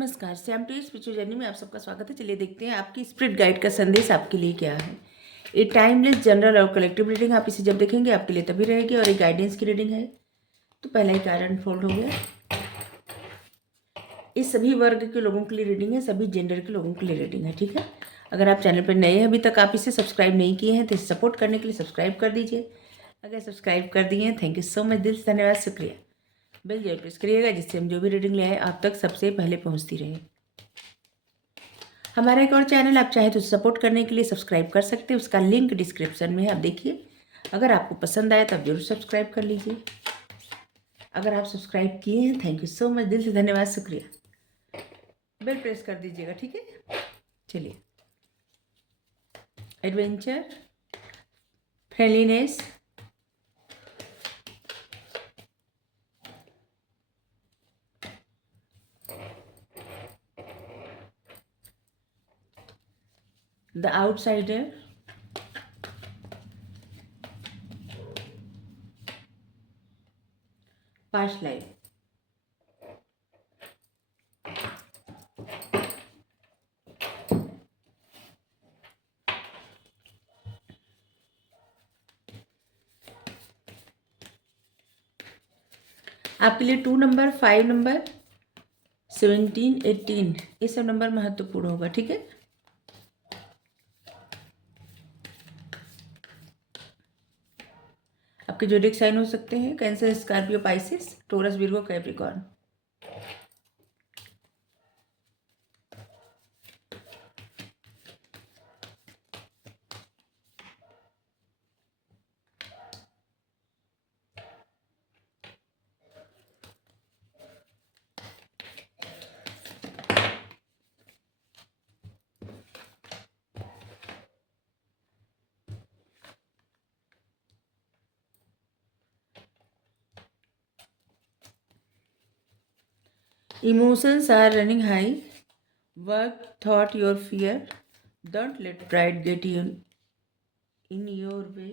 नमस्कार, Shyam to spiritual journey में आप सबका स्वागत है। चलिए देखते हैं आपकी स्पिरिट गाइड का संदेश आपके लिए क्या है। ये टाइमलेस जनरल और कलेक्टिव रीडिंग, आप इसे जब देखेंगे आपके लिए तभी रहेगी और ये गाइडेंस की रीडिंग है। तो पहला ही कारण फोल्ड हो गया। इस सभी वर्ग के लोगों के लिए रीडिंग है, सभी जेंडर के लोगों के लिए रीडिंग है, ठीक है। अगर आप चैनल पर नए हैं, अभी तक आप इसे सब्सक्राइब नहीं किए हैं तो इसे सपोर्ट करने के लिए सब्सक्राइब कर दीजिए। अगर सब्सक्राइब कर दिए हैं, थैंक यू सो मच, दिल से धन्यवाद, शुक्रिया। बेल जरूर प्रेस करिएगा जिससे हम जो भी रीडिंग ले आए आप तक सबसे पहले पहुँचती रहे। हमारा एक और चैनल आप चाहे तो सपोर्ट करने के लिए सब्सक्राइब कर सकते हैं, उसका लिंक डिस्क्रिप्शन में है, आप देखिए। अगर आपको पसंद आया तो आप जरूर सब्सक्राइब कर लीजिए। अगर आप सब्सक्राइब किए हैं, थैंक यू सो मच, दिल से धन्यवाद, शुक्रिया। बेल प्रेस कर दीजिएगा, ठीक है। चलिए, adventure, friendliness, the outsider, past life. आपके लिए 2 नंबर, 5 नंबर, 17, 18 ये सब नंबर महत्वपूर्ण होगा, ठीक है। आपके ज़ोडिएक साइन हो सकते हैं Cancer, Scorpio, Pisces, Taurus, Virgo, Capricorn. Emotions are running high. Work, thought, your fear. Don't let pride get in your way.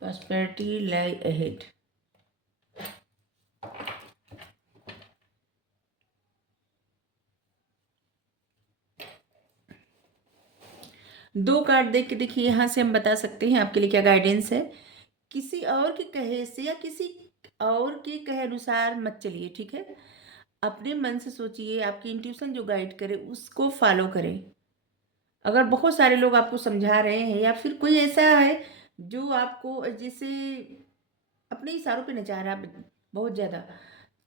Prosperity lie ahead. दो कार्ड देख के देखिए, यहाँ से हम बता सकते हैं आपके लिए क्या गाइडेंस है। किसी और के कहे से या किसी और के कहे अनुसार मत चलिए, ठीक है। अपने मन से सोचिए, आपकी इंट्यूशन जो गाइड करे उसको फॉलो करें। अगर बहुत सारे लोग आपको समझा रहे हैं या फिर कोई ऐसा है जो आपको जैसे अपने इशारों पे नचा रहा है बहुत ज़्यादा,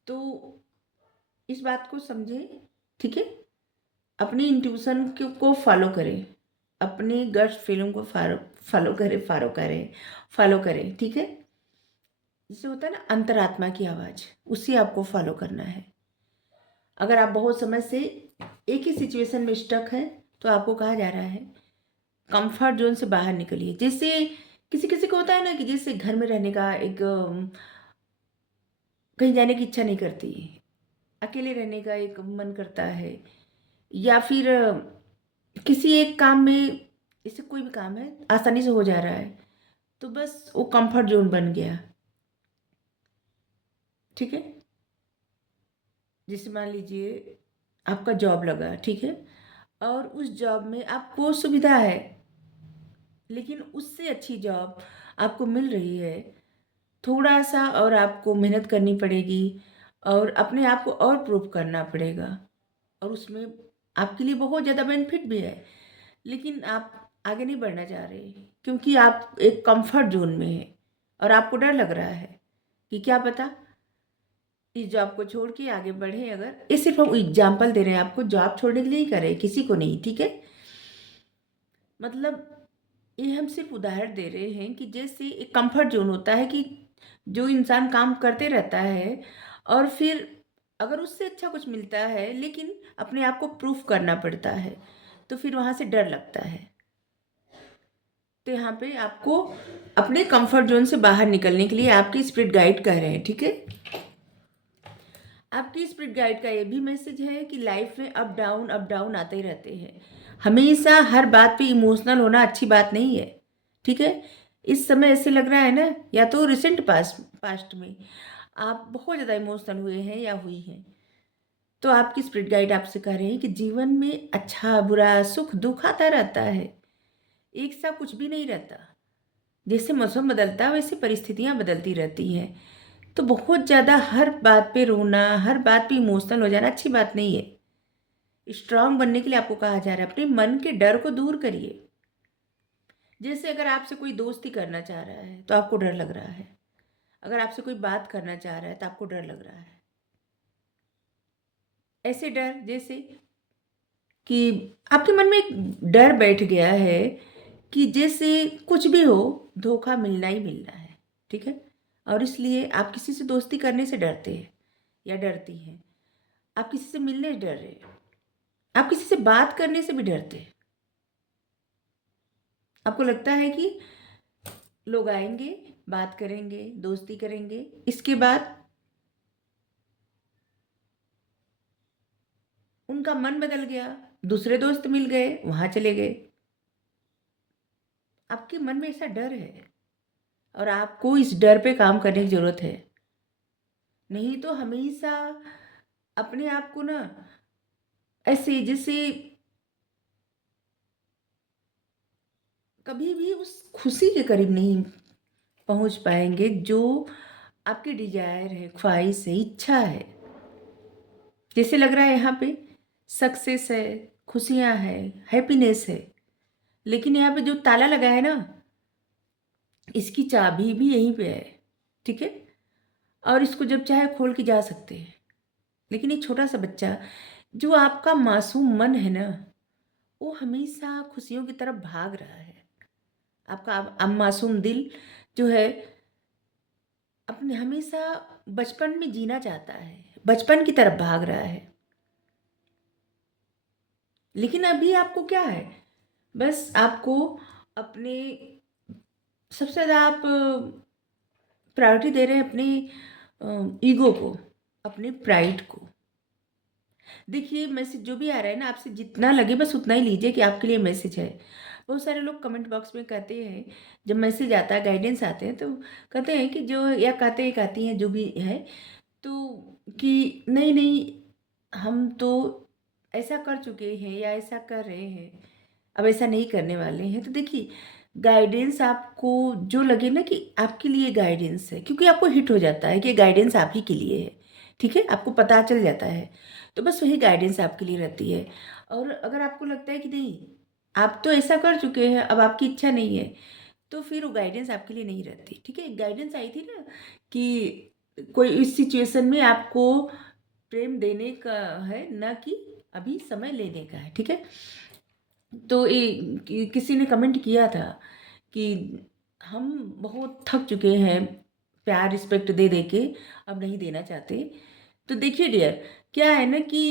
तो इस बात को समझें, ठीक है। अपनी इंट्यूशन को फॉलो करें, अपनी गट फीलिंग को फॉलो करें, ठीक है। जिसे होता है ना अंतरात्मा की आवाज़, उसी आपको फॉलो करना है। अगर आप बहुत समय से एक ही सिचुएशन में स्टक है तो आपको कहा जा रहा है कंफर्ट जोन से बाहर निकलिए। जैसे किसी किसी को होता है ना कि जैसे घर में रहने का एक कहीं जाने की इच्छा नहीं करती, अकेले रहने का एक मन करता है, या फिर किसी एक काम में, जैसे कोई भी काम है आसानी से हो जा रहा है तो बस वो कंफर्ट जोन बन गया, ठीक है। जैसे मान लीजिए आपका जॉब लगा, ठीक है, और उस जॉब में आपको सुविधा है, लेकिन उससे अच्छी जॉब आपको मिल रही है। थोड़ा सा और आपको मेहनत करनी पड़ेगी और अपने आप को और प्रूव करना पड़ेगा, और उसमें आपके लिए बहुत ज़्यादा बेनिफिट भी है, लेकिन आप आगे नहीं बढ़ना चाह रहे क्योंकि आप एक कंफर्ट जोन में हैं और आपको डर लग रहा है कि क्या पता इस जॉब को छोड़ के आगे बढ़े। अगर ये सिर्फ हम एग्जाम्पल दे रहे हैं आपको, जॉब छोड़ने के लिए ही करे, किसी को नहीं, ठीक है। मतलब ये हम सिर्फ उदाहरण दे रहे हैं कि जैसे एक कंफर्ट जोन होता है कि जो इंसान काम करते रहता है और फिर अगर उससे अच्छा कुछ मिलता है लेकिन अपने आप को प्रूफ करना पड़ता है तो फिर वहाँ से डर लगता है। तो यहाँ पे आपको अपने कंफर्ट जोन से बाहर निकलने के लिए आपकी स्पिरिट गाइड कह रहे हैं, ठीक है। आपकी स्पिरिट गाइड का ये भी मैसेज है कि लाइफ में अप डाउन आते ही रहते हैं। हमेशा हर बात पे इमोशनल होना अच्छी बात नहीं है, ठीक है। इस समय ऐसे लग रहा है ना, या तो रिसेंट पास्ट में आप बहुत ज़्यादा इमोशनल हुए हैं या हुई हैं, तो आपकी स्पिरिट गाइड आपसे कह रहे हैं कि जीवन में अच्छा, बुरा, सुख, दुःख आता रहता है। एक सा कुछ भी नहीं रहता। जैसे मौसम बदलता है वैसे परिस्थितियाँ बदलती रहती हैं। तो बहुत ज़्यादा हर बात पे रोना, हर बात पे इमोशनल हो जाना अच्छी बात नहीं है। स्ट्रांग बनने के लिए आपको कहा जा रहा है अपने मन के डर को दूर करिए। जैसे अगर आपसे कोई दोस्ती करना चाह रहा है तो आपको डर लग रहा है। अगर आपसे कोई बात करना चाह रहा है तो आपको डर लग रहा है। ऐसे डर जैसे कि आपके मन में एक डर बैठ गया है कि जैसे कुछ भी हो, धोखा मिलना ही मिलना है, ठीक है? और इसलिए आप किसी से दोस्ती करने से डरते हैं या डरती हैं। आप किसी से मिलने से डर रहे हैं। आप किसी से बात करने से भी डरते हैं। आपको लगता है कि लोग आएँगे, बात करेंगे, दोस्ती करेंगे, इसके बाद उनका मन बदल गया, दूसरे दोस्त मिल गए, वहाँ चले गए। आपके मन में ऐसा डर है और आपको इस डर पे काम करने की ज़रूरत है। नहीं तो हमेशा अपने आप को ना ऐसे जैसे कभी भी उस खुशी के करीब नहीं पहुँच पाएँगे जो आपकी डिज़ायर है, ख्वाहिश है, इच्छा है। जैसे लग रहा है यहाँ पे सक्सेस है, खुशियाँ हैं, हैप्पीनेस है, लेकिन यहाँ पे जो ताला लगा है ना, इसकी चाबी भी यहीं पे है, ठीक है? और इसको जब चाहे खोल के जा सकते हैं। लेकिन एक छोटा-सा बच्चा जो आपका मासूम मन है ना, वो हमेशा खुशियों की तरफ भाग रहा है। आपका मासूम दिल जो है अपने हमेशा बचपन में जीना चाहता है, बचपन की तरफ भाग रहा है। लेकिन अभी आपको क्या है, बस आपको अपने सबसे ज़्यादा आप प्रायोरिटी दे रहे हैं अपने ईगो को, अपने प्राइड को। देखिए मैसेज जो भी आ रहा है ना, आपसे जितना लगे बस उतना ही लीजिए कि आपके लिए मैसेज है। बहुत सारे लोग कमेंट बॉक्स में कहते हैं, जब मैसेज आता है, गाइडेंस आते हैं तो कहते हैं कि जो या कहते हैं कहती हैं जो भी है, तो कि नहीं, नहीं हम तो ऐसा कर चुके हैं या ऐसा कर रहे हैं, अब ऐसा नहीं करने वाले हैं। तो देखिए गाइडेंस आपको जो लगे ना कि आपके लिए गाइडेंस है, क्योंकि आपको हिट हो जाता है कि गाइडेंस आप ही के लिए है, ठीक है? आपको पता चल जाता है, तो बस वही गाइडेंस आपके लिए रहती है। और अगर आपको लगता है कि नहीं, आप तो ऐसा कर चुके हैं, अब आपकी इच्छा नहीं है, तो फिर वो गाइडेंस आपके लिए नहीं रहती, ठीक है? गाइडेंस आई थी ना कि कोई इस सिचुएशन में आपको प्रेम देने का है, ना कि अभी समय लेने का है, ठीक है? तो किसी ने कमेंट किया था कि हम बहुत थक चुके हैं प्यार रिस्पेक्ट दे दे के, अब नहीं देना चाहते। तो देखिए डियर, क्या है ना कि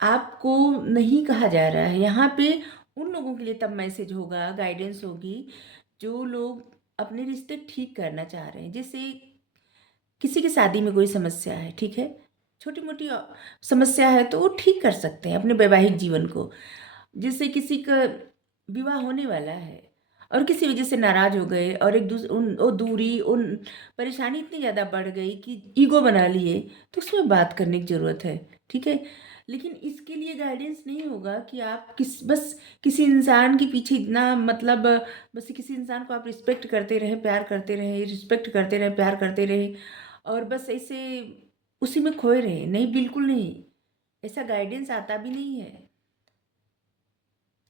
आपको नहीं कहा जा रहा है यहाँ पे, उन लोगों के लिए तब मैसेज होगा, गाइडेंस होगी जो लोग अपने रिश्ते ठीक करना चाह रहे हैं। जैसे किसी की शादी में कोई समस्या है, ठीक है? छोटी-मोटी समस्या है तो वो ठीक कर सकते हैं अपने वैवाहिक जीवन को। जैसे किसी का विवाह होने वाला है और किसी वजह से नाराज़ हो गए और एक दूस उन वो दूरी, उन परेशानी इतनी ज़्यादा बढ़ गई कि ईगो बना लिए, तो उसमें बात करने की ज़रूरत है, ठीक है? लेकिन इसके लिए गाइडेंस नहीं होगा कि आप बस किसी इंसान के पीछे इतना मतलब बस किसी इंसान को आप रिस्पेक्ट करते रहें, प्यार करते रहें, रिस्पेक्ट करते रहें, प्यार करते रहें और बस ऐसे उसी में खोए रहें। नहीं, बिल्कुल नहीं। ऐसा गाइडेंस आता भी नहीं है।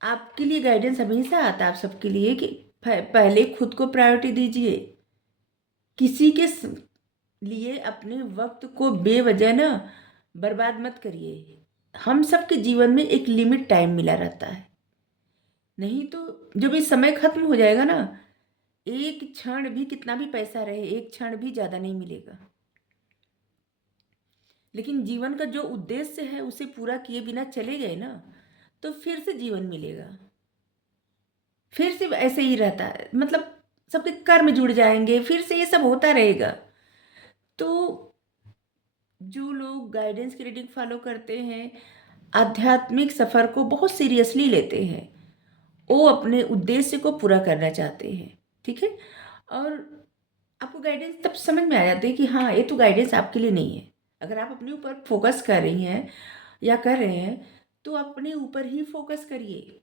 आपके लिए गाइडेंस हमेशा आता है आप सबके लिए कि पहले खुद को प्रायोरिटी दीजिए। किसी के लिए अपने वक्त को बेवजह ना बर्बाद मत करिए। हम सबके जीवन में एक लिमिट टाइम मिला रहता है, नहीं तो जब ये समय खत्म हो जाएगा ना, एक क्षण भी कितना भी पैसा रहे, एक क्षण भी ज़्यादा नहीं मिलेगा। लेकिन जीवन का जो उद्देश्य है उसे पूरा किए बिना चले गए ना, तो फिर से जीवन मिलेगा। फिर से ऐसे ही रहता है, मतलब सबके कर्म जुड़ जाएँगे, फिर से ये सब होता रहेगा। तो जो लोग गाइडेंस की रीडिंग फ़ॉलो करते हैं, आध्यात्मिक सफ़र को बहुत सीरियसली लेते हैं, वो अपने उद्देश्य को पूरा करना चाहते हैं, ठीक है? और आपको गाइडेंस तब समझ में आ जाती है कि हाँ, ये तो गाइडेंस आपके लिए नहीं है। अगर आप अपने ऊपर फोकस कर रही हैं या कर रहे हैं तो अपने ऊपर ही फोकस करिए।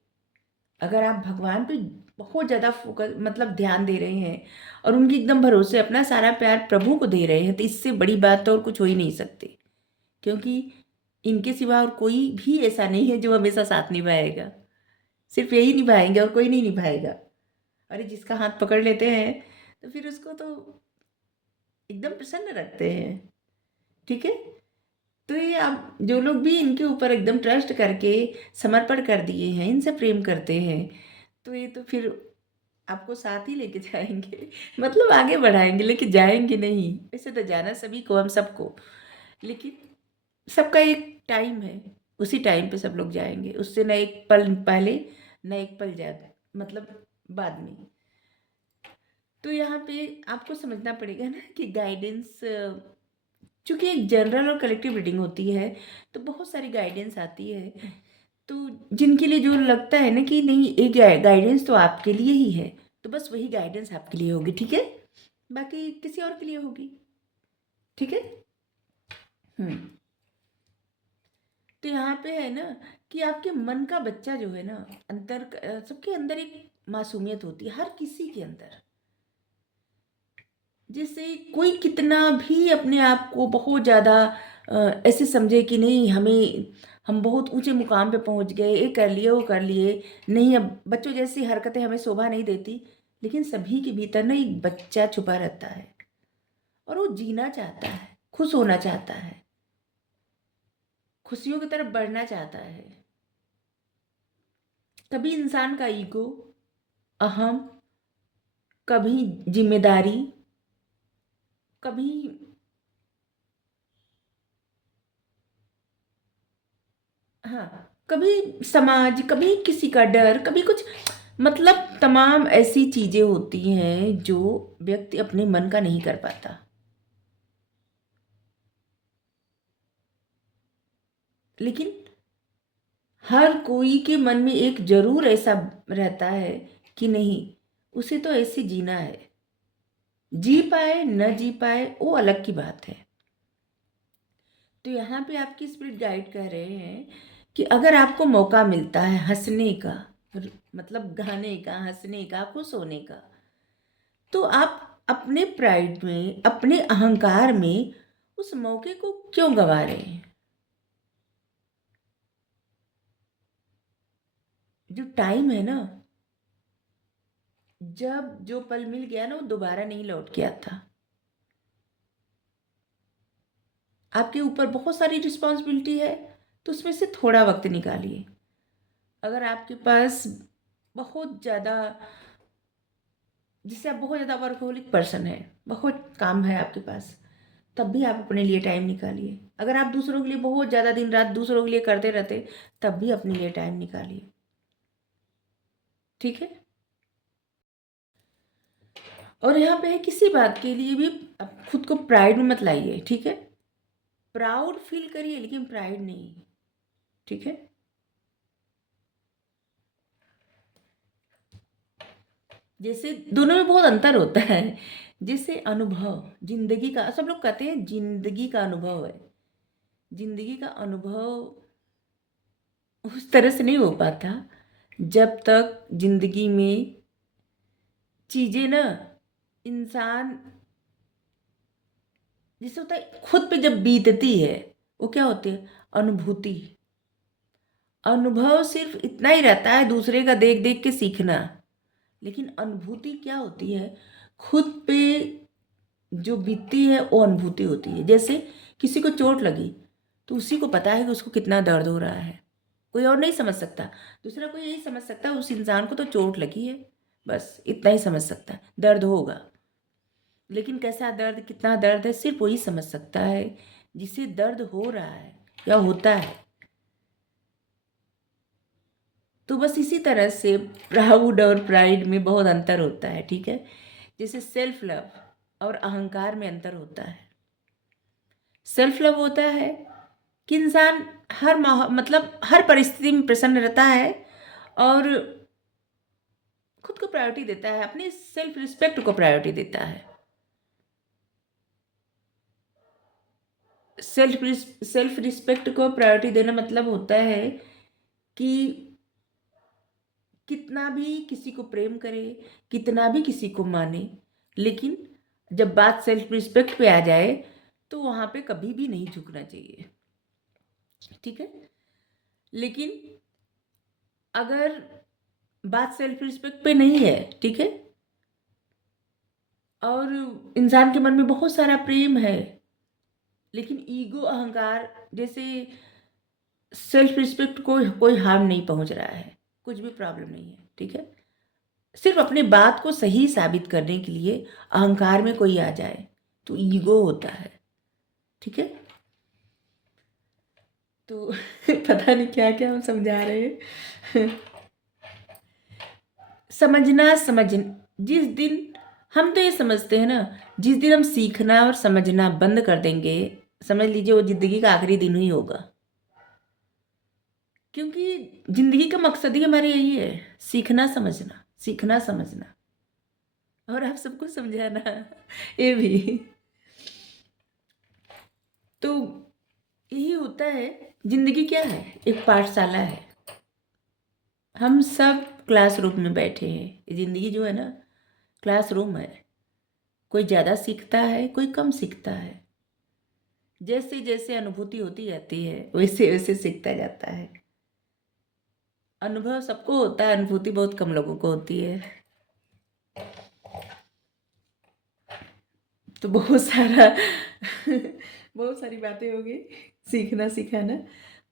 अगर आप भगवान पे बहुत ज़्यादा फोकस मतलब ध्यान दे रहे हैं और उनके एकदम भरोसे अपना सारा प्यार प्रभु को दे रहे हैं तो इससे बड़ी बात तो और कुछ हो ही नहीं सकती, क्योंकि इनके सिवा और कोई भी ऐसा नहीं है जो हमेशा साथ निभाएगा। सिर्फ यही निभाएंगे और कोई नहीं निभाएगा। अरे जिसका हाथ पकड़ लेते हैं तो फिर उसको तो एकदम प्रसन्न रखते हैं। ठीक है। तो ये आप जो लोग भी इनके ऊपर एकदम ट्रस्ट करके समर्पण कर दिए हैं, इनसे प्रेम करते हैं, तो ये तो फिर आपको साथ ही लेके जाएंगे मतलब आगे बढ़ाएंगे, लेके जाएंगे नहीं। वैसे तो जाना सभी को, हम सबको, लेकिन सबका एक टाइम है, उसी टाइम पे सब लोग जाएंगे, उससे न एक पल पहले न एक पल ज्यादा मतलब बाद में। तो यहाँ पे आपको समझना पड़ेगा ना कि गाइडेंस, चूंकि एक जनरल और कलेक्टिव रीडिंग होती है तो बहुत सारी गाइडेंस आती है। तो जिनके लिए जो लगता है ना कि नहीं एक गाइडेंस तो आपके लिए ही है, तो बस वही गाइडेंस आपके लिए होगी। ठीक है। बाकी किसी और के लिए होगी। ठीक है। हम्म। तो यहाँ पे है ना कि आपके मन का बच्चा जो है ना, सबके अंदर एक मासूमियत होती है, हर किसी के अंदर। जैसे कोई कितना भी अपने आप को बहुत ज़्यादा ऐसे समझे कि नहीं हमें, हम बहुत ऊंचे मुकाम पे पहुंच गए, ये कर लिए वो कर लिए, नहीं अब बच्चों जैसी हरकतें हमें शोभा नहीं देती, लेकिन सभी के भीतर ना एक बच्चा छुपा रहता है और वो जीना चाहता है, खुश होना चाहता है, खुशियों की तरफ बढ़ना चाहता है। कभी इंसान का ईगो, अहम, कभी जिम्मेदारी, कभी हाँ, कभी समाज, कभी किसी का डर, कभी कुछ, मतलब तमाम ऐसी चीजें होती हैं जो व्यक्ति अपने मन का नहीं कर पाता। लेकिन हर कोई के मन में एक जरूर ऐसा रहता है कि नहीं, उसे तो ऐसे जीना है। जी पाए न जी पाए वो अलग की बात है। तो यहाँ पे आपकी स्पिरिट गाइड कर रहे हैं कि अगर आपको मौका मिलता है हंसने का, मतलब गाने का, हंसने का, खुश होने का, तो आप अपने प्राइड में, अपने अहंकार में उस मौके को क्यों गवा रहे हैं? जो टाइम है ना, जब जो पल मिल गया ना वो दोबारा नहीं लौट के आता। आपके ऊपर बहुत सारी रिस्पॉन्सिबिलिटी है तो उसमें से थोड़ा वक्त निकालिए। अगर आपके पास बहुत ज़्यादा, जिससे आप बहुत ज़्यादा वर्कहोलिक पर्सन है, बहुत काम है आपके पास, तब भी आप अपने लिए टाइम निकालिए। अगर आप दूसरों के लिए बहुत ज़्यादा दिन रात दूसरों के लिए करते रहते, तब भी अपने लिए टाइम निकालिए। ठीक है। और यहाँ पे है किसी बात के लिए भी आप खुद को प्राइड में मत लाइए। ठीक है। प्राउड फील करिए लेकिन प्राइड नहीं। ठीक है। जैसे दोनों में बहुत अंतर होता है। जैसे अनुभव, जिंदगी का, सब लोग कहते हैं जिंदगी का अनुभव है। जिंदगी का अनुभव उस तरह से नहीं हो पाता जब तक जिंदगी में चीजें ना, इंसान, जैसे होता है खुद पे जब बीतती है, वो क्या होती है, अनुभूति। अनुभव सिर्फ इतना ही रहता है दूसरे का देख देख के सीखना, लेकिन अनुभूति क्या होती है, खुद पे जो बीतती है वो अनुभूति होती है। जैसे किसी को चोट लगी तो उसी को पता है कि उसको कितना दर्द हो रहा है, कोई और नहीं समझ सकता। दूसरा कोई यही समझ सकता है उस इंसान को तो चोट लगी है, बस इतना ही समझ सकता है, दर्द होगा। लेकिन कैसा दर्द, कितना दर्द है, सिर्फ वही समझ सकता है जिसे दर्द हो रहा है या होता है। तो बस इसी तरह से प्राउड और प्राइड में बहुत अंतर होता है। ठीक है। जैसे सेल्फ लव और अहंकार में अंतर होता है। सेल्फ लव होता है कि इंसान मतलब हर परिस्थिति में प्रसन्न रहता है और खुद को प्रायोरिटी देता है, अपनी सेल्फ रिस्पेक्ट को प्रायोरिटी देता है। सेल्फ रिस्पेक्ट को प्रायोरिटी देना मतलब होता है कि कितना भी किसी को प्रेम करे, कितना भी किसी को माने, लेकिन जब बात सेल्फ रिस्पेक्ट पे आ जाए तो वहाँ पे कभी भी नहीं झुकना चाहिए, ठीक है। लेकिन अगर बात सेल्फ रिस्पेक्ट पे नहीं है, ठीक है, और इंसान के मन में बहुत सारा प्रेम है, लेकिन ईगो, अहंकार जैसे सेल्फ रिस्पेक्ट को कोई हार्म नहीं पहुंच रहा है, कुछ भी प्रॉब्लम नहीं है, ठीक है। सिर्फ अपने बात को सही साबित करने के लिए अहंकार में कोई आ जाए तो ईगो होता है, ठीक है। तो पता नहीं क्या क्या हम समझा रहे हैं। जिस दिन हम तो ये समझते हैं ना, जिस दिन हम सीखना और समझना बंद कर देंगे, समझ लीजिए वो जिंदगी का आखिरी दिन ही होगा। क्योंकि जिंदगी का मकसद ही हमारे यही है, सीखना समझना, सीखना समझना, और आप सबको समझाना, ये भी। तो यही होता है। जिंदगी क्या है? एक पाठशाला है। हम सब क्लासरूम में बैठे हैं। ये जिंदगी जो है ना, क्लासरूम है। कोई ज़्यादा सीखता है, कोई कम सीखता है। जैसे जैसे अनुभूति होती जाती है वैसे वैसे सीखता जाता है। अनुभव सबको होता है, अनुभूति बहुत कम लोगों को होती है। तो बहुत सारा बहुत सारी बातें होगी, सीखना सिखाना,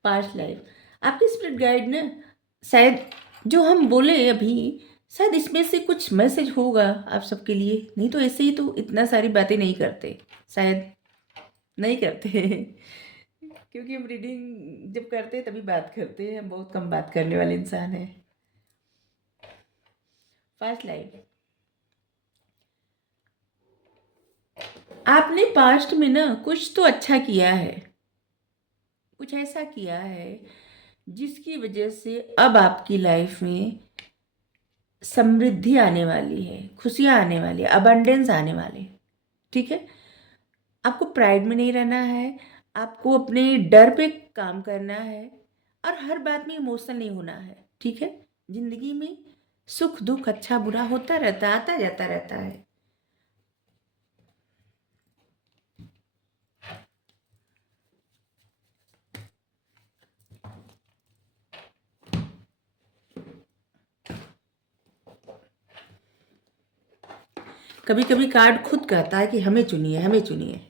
पास्ट लाइफ। आपकी स्पिरिट गाइड ना, शायद जो हम बोले अभी, शायद इसमें से कुछ मैसेज होगा आप सबके लिए। नहीं तो ऐसे ही तो इतना सारी बातें नहीं करते, शायद नहीं करते। क्योंकि हम रीडिंग जब करते हैं तभी बात करते हैं, हम बहुत कम बात करने वाले इंसान हैं। पास्ट लाइफ, आपने पास्ट में ना कुछ तो अच्छा किया है, कुछ ऐसा किया है जिसकी वजह से अब आपकी लाइफ में समृद्धि आने वाली है, खुशियाँ आने वाली है, अबंडेंस आने वाले, ठीक है। आपको प्राइड में नहीं रहना है, आपको अपने डर पे काम करना है, और हर बात में इमोशनल नहीं होना है, ठीक है। जिंदगी में सुख दुख अच्छा बुरा होता रहता है, आता जाता रहता है। कभी कभी कार्ड खुद कहता है कि हमें चुनिए, हमें चुनिए।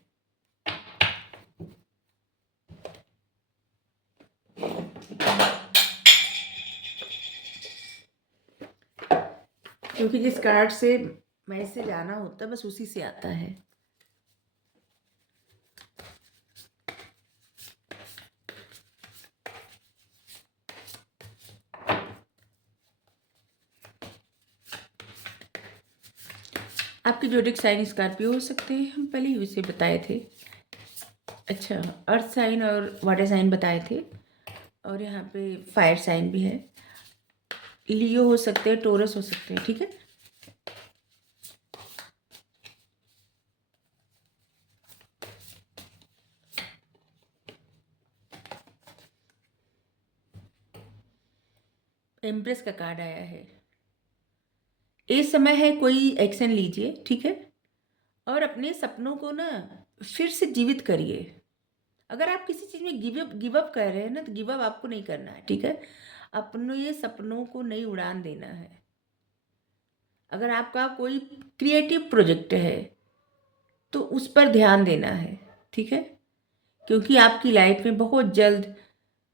क्योंकि जिस कार्ड से मैसेज आना होता है बस उसी से आता है। आपके जोडिक साइन स्कॉर्पियो हो सकते हैं, हम पहले ही उसे बताए थे। अच्छा, अर्थ साइन और वाटर साइन बताए थे, और यहाँ पे फायर साइन भी है। लियो हो सकते हैं, टोरस हो सकते हैं, ठीक है। एम्प्रेस का कार्ड आया है। इस समय है कोई एक्शन लीजिए, ठीक है, और अपने सपनों को ना फिर से जीवित करिए। अगर आप किसी चीज़ में गिव अप कर रहे हैं ना, तो गिव अप आपको नहीं करना है, ठीक है। अपने ये सपनों को नई उड़ान देना है। अगर आपका कोई क्रिएटिव प्रोजेक्ट है तो उस पर ध्यान देना है, ठीक है, क्योंकि आपकी लाइफ में बहुत जल्द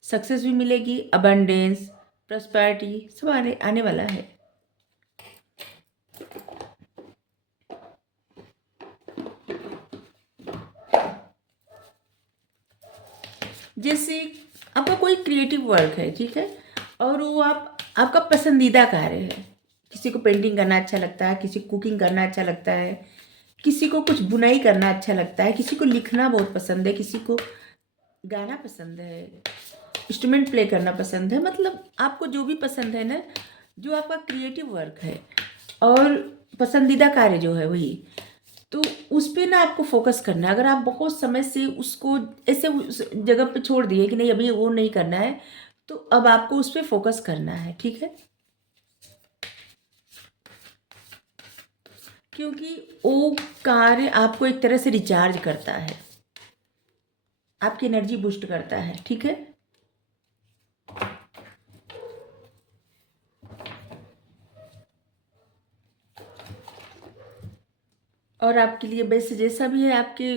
सक्सेस भी मिलेगी, अबंडेंस, प्रॉस्पेरिटी सब आने वाला है। जैसे आपका कोई क्रिएटिव वर्क है, ठीक है, और वो आपका पसंदीदा कार्य है। किसी को पेंटिंग करना अच्छा लगता है, किसी को कुकिंग करना अच्छा लगता है, किसी को कुछ बुनाई करना अच्छा लगता है, किसी को लिखना बहुत पसंद है, किसी को गाना पसंद है, इंस्ट्रूमेंट प्ले करना पसंद है। मतलब आपको जो भी पसंद है ना, जो आपका क्रिएटिव वर्क है और पसंदीदा कार्य जो है वही, तो उस पे ना आपको फ़ोकस करना है। अगर आप बहुत समय से उसको ऐसे उस जगह पे छोड़ दिए कि नहीं अभी वो नहीं करना है, तो अब आपको उस पे फ़ोकस करना है, ठीक है? क्योंकि वो कार्य आपको एक तरह से रिचार्ज करता है, आपकी एनर्जी बूस्ट करता है, ठीक है? और आपके लिए बेस्ट जैसा भी है, आपके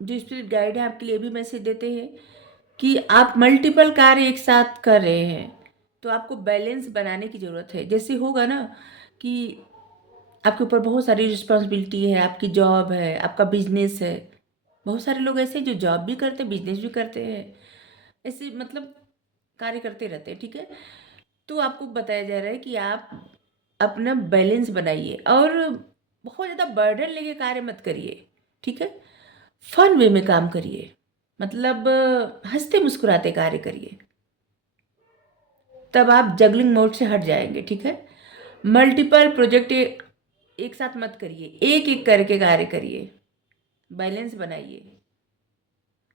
जो स्पिरिट गाइड है आपके लिए भी मैसेज देते हैं कि आप मल्टीपल कार्य एक साथ कर रहे हैं, तो आपको बैलेंस बनाने की ज़रूरत है। जैसे होगा ना कि आपके ऊपर बहुत सारी रिस्पॉन्सिबिलिटी है, आपकी जॉब है, आपका बिजनेस है। बहुत सारे लोग ऐसे हैं जो जॉब भी करते हैं, बिजनेस भी करते हैं, ऐसे मतलब कार्य करते रहते हैं, ठीक है? तो आपको बताया जा रहा है कि आप अपना बैलेंस बनाइए और बहुत ज़्यादा बर्डन लेके कार्य मत करिए, ठीक है? फन वे में काम करिए, मतलब हंसते मुस्कुराते कार्य करिए, तब आप जगलिंग मोड से हट जाएंगे, ठीक है? मल्टीपल प्रोजेक्ट एक साथ मत करिए, एक एक करके कार्य करिए, बैलेंस बनाइए,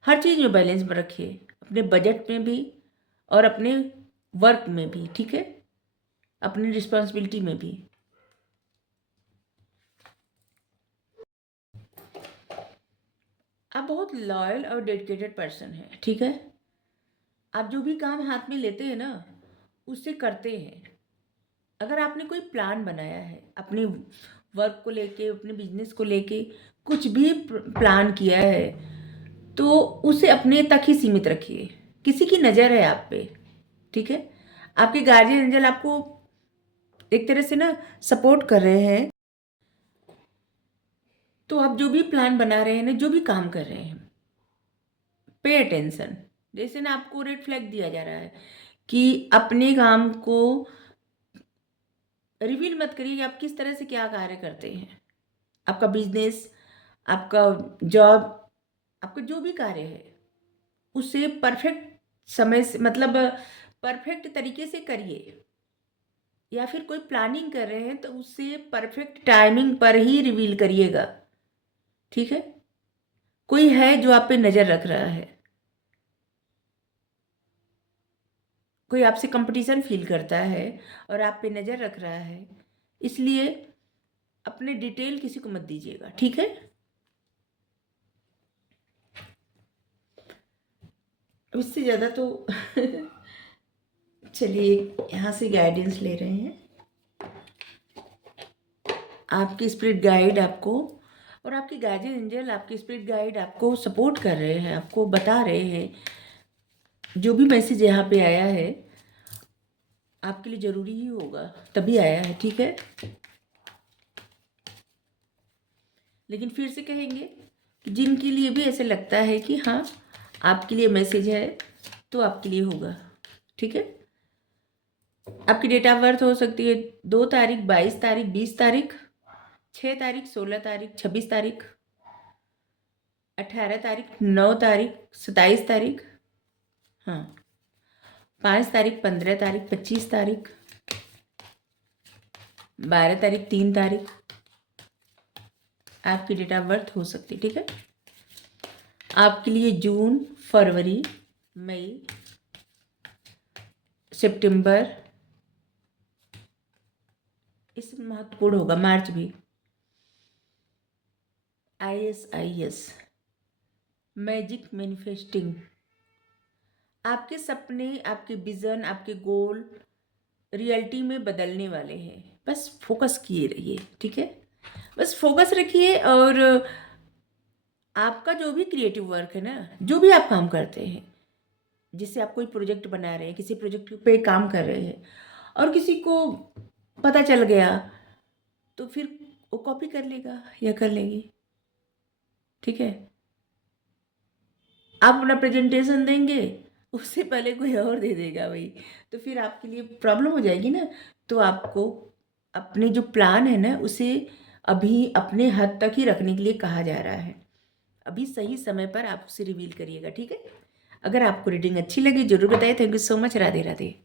हर चीज़ में बैलेंस रखिए, अपने बजट में भी और अपने वर्क में भी, ठीक है? अपनी रिस्पॉन्सिबिलिटी में भी। आप बहुत लॉयल और डेडिकेटेड पर्सन हैं, ठीक है? आप जो भी काम हाथ में लेते हैं ना, उसे करते हैं। अगर आपने कोई प्लान बनाया है अपने वर्क को लेके, अपने बिजनेस को लेके, कुछ भी प्लान किया है, तो उसे अपने तक ही सीमित रखिए। किसी की नज़र है आप पे, ठीक है? आपके गार्जियन एंजल आपको एक तरह से ना सपोर्ट कर रहे हैं। तो आप जो भी प्लान बना रहे हैं ना, जो भी काम कर रहे हैं, पे अटेंशन। जैसे ना आपको रेड फ्लैग दिया जा रहा है कि अपने काम को रिवील मत करिए कि आप किस तरह से क्या कार्य करते हैं। आपका बिजनेस, आपका जॉब, आपका जो भी कार्य है, उसे परफेक्ट समय से मतलब परफेक्ट तरीके से करिए। या फिर कोई प्लानिंग कर रहे हैं तो उसे परफेक्ट टाइमिंग पर ही रिवील करिएगा, ठीक है? कोई है जो आप पे नज़र रख रहा है, कोई आपसे कंपटीशन फील करता है और आप पे नज़र रख रहा है, इसलिए अपने डिटेल किसी को मत दीजिएगा, ठीक है? अब इससे ज़्यादा तो चलिए यहाँ से गाइडेंस ले रहे हैं। आपकी स्पिरिट गाइड आपको और आपके गार्जियन एंजल, आपके स्पिरिट गाइड आपको सपोर्ट कर रहे हैं, आपको बता रहे हैं जो भी मैसेज यहाँ पे आया है आपके लिए ज़रूरी ही होगा, तभी आया है, ठीक है? लेकिन फिर से कहेंगे कि जिनके लिए भी ऐसे लगता है कि हाँ आपके लिए मैसेज है, तो आपके लिए होगा, ठीक है? आपकी डेट ऑफ बर्थ हो सकती है 2 तारीख, 22 तारीख, 20 तारीख, 6 तारीख, 16 तारीख, 26 तारीख, 18 तारीख, 9 तारीख, 27 तारीख, हाँ, 5 तारीख, 15 तारीख, 25 तारीख, 12 तारीख, 3 तारीख आपकी डेट ऑफ बर्थ हो सकती है, ठीक है? आपके लिए जून, फरवरी, मई, सितंबर इस महत्वपूर्ण होगा, मार्च भी। ISIS मैजिक मैनिफेस्टिंग, आपके सपने, आपके विजन, आपके गोल रियलिटी में बदलने वाले हैं। बस फोकस किए रहिए, ठीक है? बस फोकस रखिए और आपका जो भी क्रिएटिव वर्क है ना, जो भी आप काम करते हैं, जिससे आप कोई प्रोजेक्ट बना रहे हैं, किसी प्रोजेक्ट पे काम कर रहे हैं और किसी को पता चल गया, तो फिर वो कॉपी कर लेगा या कर लेगी, ठीक है? आप अपना प्रेजेंटेशन देंगे, उससे पहले कोई और दे देगा भाई, तो फिर आपके लिए प्रॉब्लम हो जाएगी ना। तो आपको अपने जो प्लान है ना, उसे अभी अपने हद तक ही रखने के लिए कहा जा रहा है। अभी सही समय पर आप उसे रिवील करिएगा, ठीक है? अगर आपको रीडिंग अच्छी लगी ज़रूर बताइए। Thank you so much. Radhe Radhe.